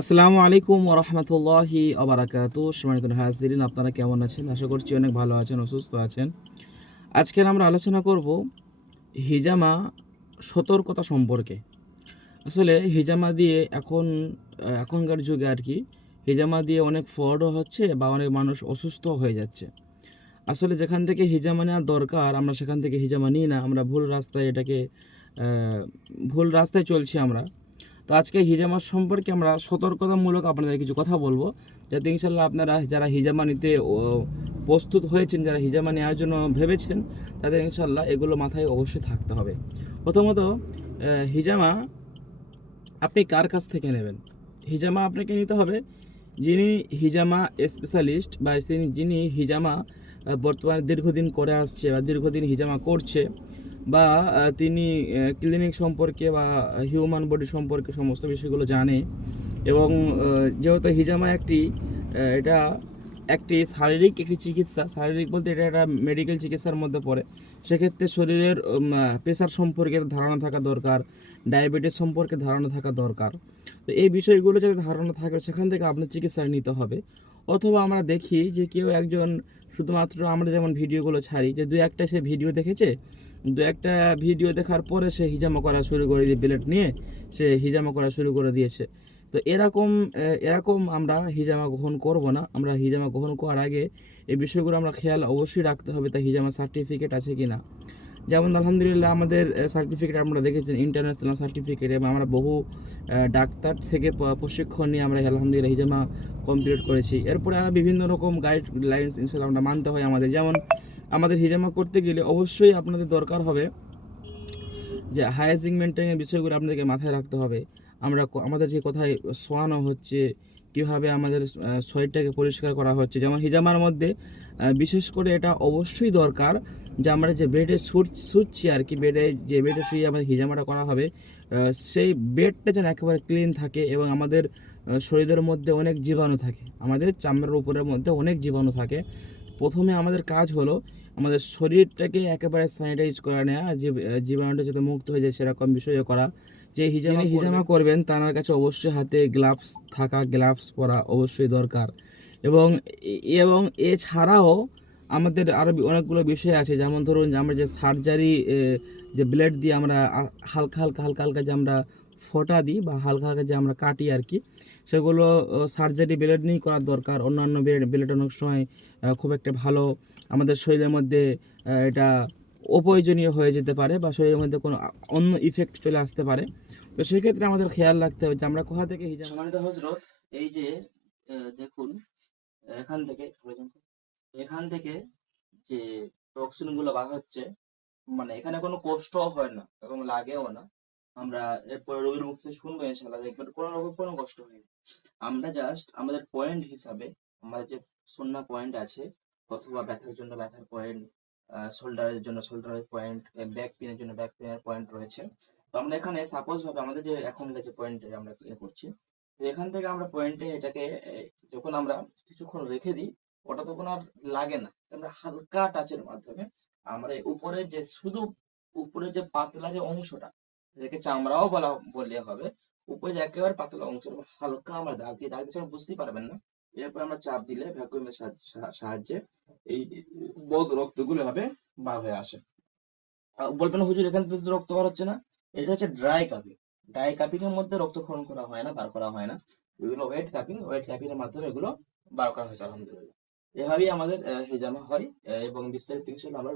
আসসালামু আলাইকুম ওয়া রাহমাতুল্লাহি ওয়া বারাকাতুহু। সম্মানিত হাজিরিন, আপনারা কেমন আছেন? আশা করছি অনেক ভালো আছেন ও সুস্থ আছেন। আজকের আমরা আলোচনা করব হিজামা সতর্কতা সম্পর্কে। আসলে হিজামা দিয়ে এখনকার যুগে হিজামা দিয়ে অনেক ফ্রডও হচ্ছে বা অনেক মানুষ অসুস্থ হয়ে যাচ্ছে। আসলে যেখান থেকে হিজামা নেওয়া দরকার আমরা সেখান থেকে হিজামা নিই না। আমরা ভুল রাস্তায় চলছি আমরা। তো আজকে হিজামা সম্পর্কে আমরা সতর্কতামূলক আপনাদের কিছু কথা বলবো, যাতে ইনশাল্লাহ আপনারা যারা হিজামা নিতে প্রস্তুত হয়েছেন, যারা হিজামা নেওয়ার জন্য ভেবেছেন, তাদের ইনশাল্লাহ এগুলো মাথায় অবশ্যই থাকতে হবে। প্রথমত, হিজামা আপনি কার কাছ থেকে নেবেন? হিজামা আপনাকে নিতে হবে যিনি হিজামা স্পেশালিস্ট বা যিনি হিজামা বর্তমানে দীর্ঘদিন করে আসছে বা দীর্ঘদিন হিজামা করছে, বা তিনি ক্লিনিক সম্পর্কে বা হিউম্যান বডি সম্পর্কে সমস্ত বিষয়গুলো জানে। এবং যেহেতু হিজামা এটা একটি শারীরিক চিকিৎসা, শারীরিক বলতে এটা একটা মেডিকেল চিকিৎসার মধ্যে পড়ে। সেক্ষেত্রে শরীরের প্রেশার সম্পর্কে ধারণা থাকা দরকার, ডায়াবেটিস সম্পর্কে ধারণা থাকা দরকার। তো এই বিষয়গুলো যাতে ধারণা থাকে সেখান থেকে আপনার চিকিৎসা নিতে হবে। অথবা আমরা দেখি যে কেউ একজন শুধুমাত্র আমরা যেমন ভিডিওগুলো ছাড়ি, যে সে ভিডিও দেখেছে, একটা ভিডিও দেখার পরে সে হিজামা করা শুরু করে দিয়ে বিলেট নিয়ে সে হিজামা করা শুরু করে দিয়েছে। তো এরকম আমরা হিজামা গ্রহণ করব না। আমরা হিজামা গ্রহণ করার আগে এই বিষয়গুলো আমরা খেয়াল অবশ্যই রাখতে হবে, তা হিজামা সার্টিফিকেট আছে কি না। যেমন আলহামদুলিল্লাহ আমাদের সার্টিফিকেট আপনারা দেখেছেন ইন্টারন্যাশনাল সার্টিফিকেট, এবং আমরা বহু ডাক্তার থেকে প্রশিক্ষণ নিয়ে আমরা আলহামদুলিল্লাহ হিজামা কমপ্লিট করেছি। এরপরে বিভিন্ন রকম গাইডলাইন্স ইনশাল্লাহ আমরা মানতে হয় আমাদের। যেমন আমাদের হিজামা করতে গেলে অবশ্যই আপনাদের দরকার হবে যে হাইজিন মেনটেনের বিষয়গুলো আপনাদেরকে মাথায় রাখতে হবে। আমাদের যে কোথায় শোয়ানো হচ্ছে, কীভাবে আমাদের শরীরটাকে পরিষ্কার করা হচ্ছে। যেমন হিজামার মধ্যে বিশেষ করে এটা অবশ্যই দরকার যে আমরা যে বেডে শুচ্ছি বেডে শুয়ে আমাদের হিজামাটা করা হবে, সেই বেডটা যেন একেবারে ক্লিন থাকে এবং আমাদের শরীরের মধ্যে অনেক জীবাণু থাকে, আমাদের চামড়ার উপরের মধ্যে অনেক জীবাণু থাকে। প্রথমে আমাদের কাজ হলো আমাদের শরীরটাকে একেবারে স্যানিটাইজ করে নেওয়া, যে জীবাণুটা যাতে মুক্ত হয়ে যায় সেরকম বিষয় করা। যে হিজামা করবেন তার কাছে অবশ্যই হাতে গ্লাভস পরা অবশ্যই দরকার। এবং এবং এছাড়াও আমাদের আরও অনেকগুলো বিষয় আছে, যেমন ধরুন আমরা যে সার্জারি, যে ব্লেড দিয়ে আমরা হালকা যে আমরা ফোঁটা দিই বা হালকা যে আমরা কাটি সেগুলো সার্জারি ব্লেড নিয়েই করার দরকার। অন্যান্য ব্লেড অনেক সময় খুব একটা ভালো আমাদের শরীরের মধ্যে এটা অপ্রয়োজনীয় হয়ে যেতে পারে বা শরীরের মধ্যে কোনো অন্য ইফেক্ট চলে আসতে পারে। তো সেক্ষেত্রে আমাদের খেয়াল রাখতে হবে যে আমরা কোথা থেকে হিজামা। সম্মানিত হযরত, এই যে দেখুন, এখান থেকে যে টক্সিন গুলো বার হচ্ছে, মানে এখানে কোনো কষ্টও হয় না, এরকম লাগেও না। আমরা এরপরে রোগীর মুখ থেকে শুনবো ইনশাআল্লাহ, দেখবেন কোনো রকম কোনো কষ্ট হয় না। আমরা জাস্ট আমাদের পয়েন্ট হিসাবে, আমাদের যে শূন্য পয়েন্ট আছে, অথবা ব্যথার জন্য ব্যথার পয়েন্ট, শোল্ডারের জন্য শোল্ডারের পয়েন্ট, ব্যাক পেনের জন্য ব্যাক পেনের পয়েন্ট রয়েছে। তো আমরা এখানে সাপোজ ভাবে আমাদের যে এখনকার যে পয়েন্টে আমরা করছি, তো এখান থেকে আমরা পয়েন্টে এটাকে যখন আমরা কিছুক্ষণ রেখে দিই, ওটা তখন আর লাগে না। আমরা হালকা টাচের মাধ্যমে আমরা উপরে যে পাতলা যে অংশটা, এটাকে চামড়াও বললে হবে, উপরে যে একেবারে পাতলা অংশ হালকা আমরা দাগ দিয়ে বুঝতেই পারবেন না। এরপর আমরা চাপ দিলে ভ্যাকুয়ামের সাহায্যে এই বদ রক্তগুলো হবে বার হয়ে আসে। বলবেন হুজুর এখান থেকে তো রক্ত বার হচ্ছে না, এটা হচ্ছে ড্রাই কাপিং এর মধ্যে রক্তক্ষরণ করা হয় না, বার করা হয় না। এগুলো ওয়েট কাপিং এর মাধ্যমে এগুলো বার করা হয়েছে আলহামদুলিল্লাহ। এভাবেই আমাদের হেজামা হয়। এবং বিস্তারিত আমরা